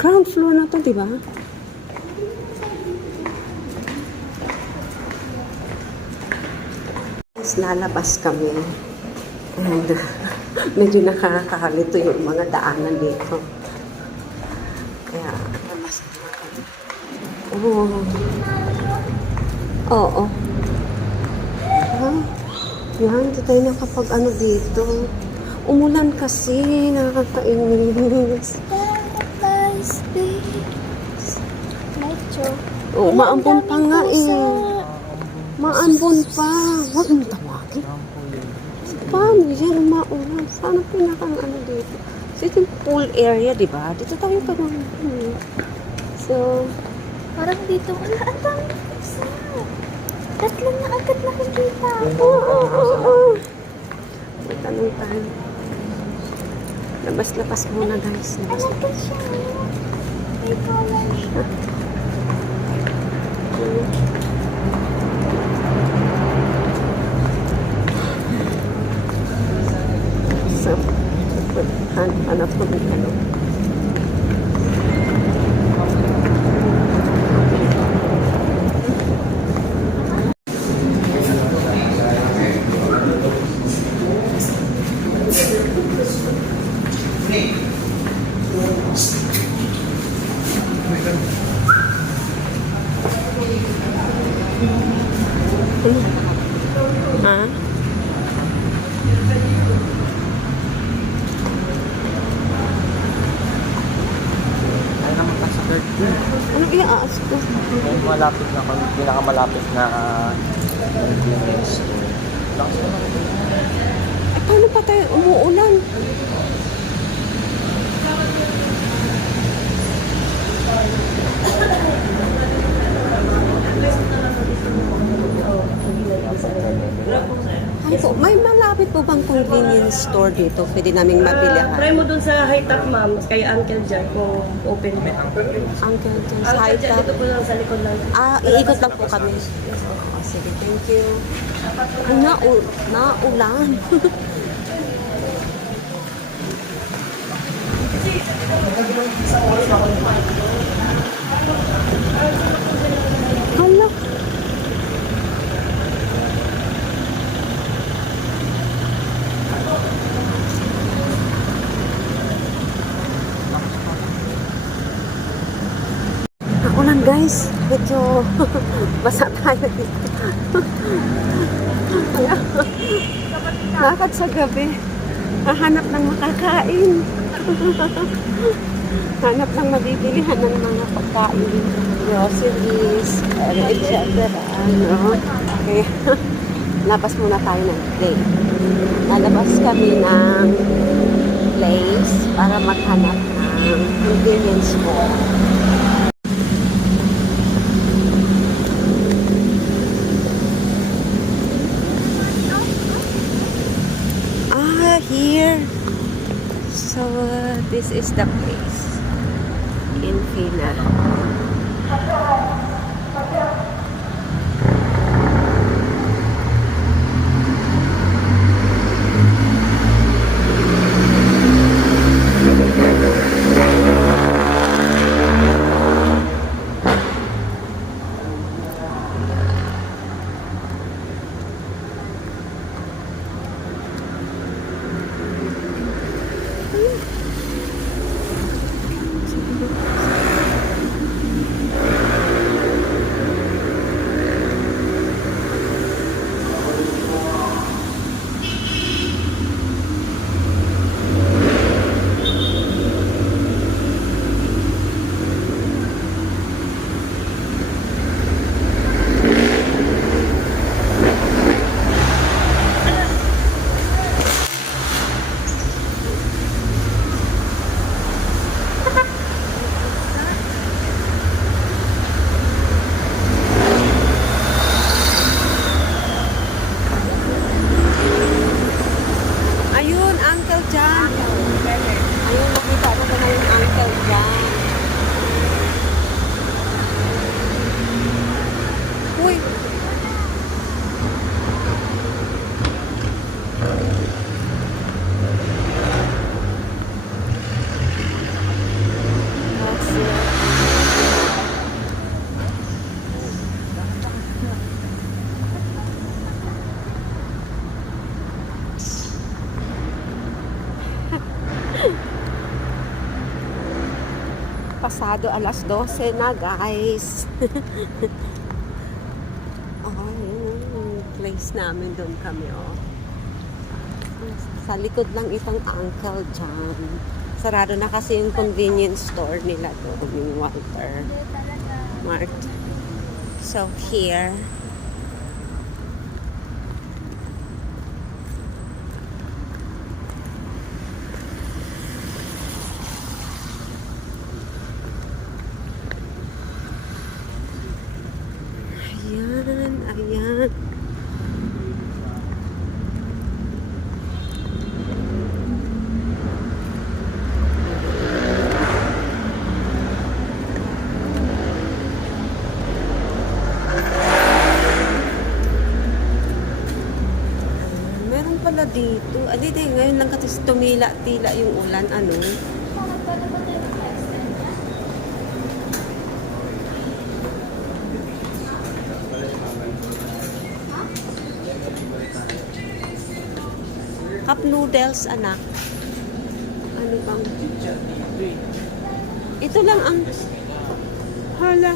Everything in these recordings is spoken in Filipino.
Ground floor na to, di ba? Lalabas kami. And medyo nakakalito yung mga daanan dito. Kaya, labas na kami. Oo. Oo. Yan, ito tayo nakapag ano dito. Umulan kasi, nakakainis. Oo, maambon pa nga eh. Maambon pa. Huwag mong tawagin. Paano yan? Maulan. Sana pinakang ano dito. So, ito yung pool area, di ba? Dito tayo pa naman. So, parang dito, wala ang dami pizza. Tatlong na agad nakikita. Oo. May tanong tayo. Labas-labas muna guys. Labas. Ano ba siya? May color siya. So, hanap ko ng ano. Ha? Ay naman pa sa 13. Ano iaas ko? May malapit na kami, pinakamalapit na convenience store. Lakas na lang. Ay, paano pa tayo umuulan? Ay po, may malapit po bang convenience store dito? Pwede naming mabilihan. Try mo dun sa high top, ma'am, kay Uncle Jack kung open ba. Uncle John's Uncle High Jack, Top. dito po lang sa likod lang. Iikot lang po kami. Oh, sige, thank you. Ay, naulan. Hala. Ulan guys, medyo basa tayo dito. Lakad sa gabi, hahanap ng makakain. Hanap ng mabibilihan ng mga pagkain, groceries, etc. Ano? Okay. Labas muna tayo ng plate. Lalabas kami ng place para maghanap ng convenience store. Here. So, this is the place in Fina. pasado alas 12 na, guys. Oh, yun yung place namin, doon kami, oh. Sa likod lang itong Uncle John. Sarado na kasi yung convenience store nila doon, yung Walter Hindi talaga. Mart. So, here. Ayan, ayan. Meron pala dito. Di, ngayon lang kasi tumila-tila yung ulan, ano. Parang ba tayo mag-extend niya? Cup noodles, anak. Ano bang? Ito lang ang... Hala.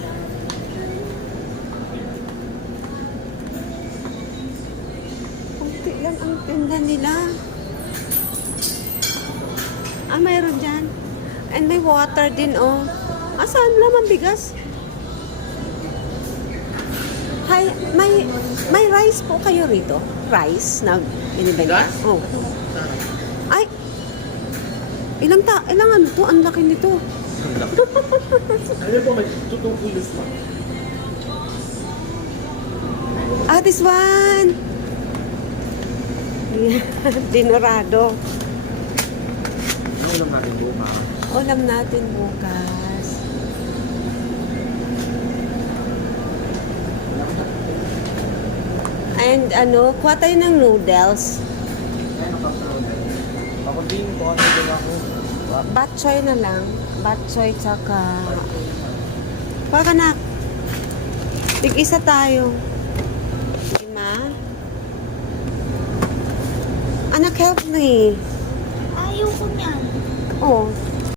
Kunti lang ang tinda nila. Ah, mayroon dyan. And may water din, oh. Ah, saan naman bigas? Hay, may rice po kayo rito? Rice na binibenta? Oh. Ay, ilang ano to? Ang laki nito. Ano po, may tutong pulis pa. Ah, this one! Ayan, dinurado. Naulam natin bukas. Ulam natin bukas. And ano, kuha tayo ng noodles. Ano pa sa road? Ako din ko, ano din ako. Bok choy na lang. Bok choy tsaka... Kuha ka na. Tig-isa tayo. Sige, ma. Anak, help me. Ayaw ko niyan. Oh,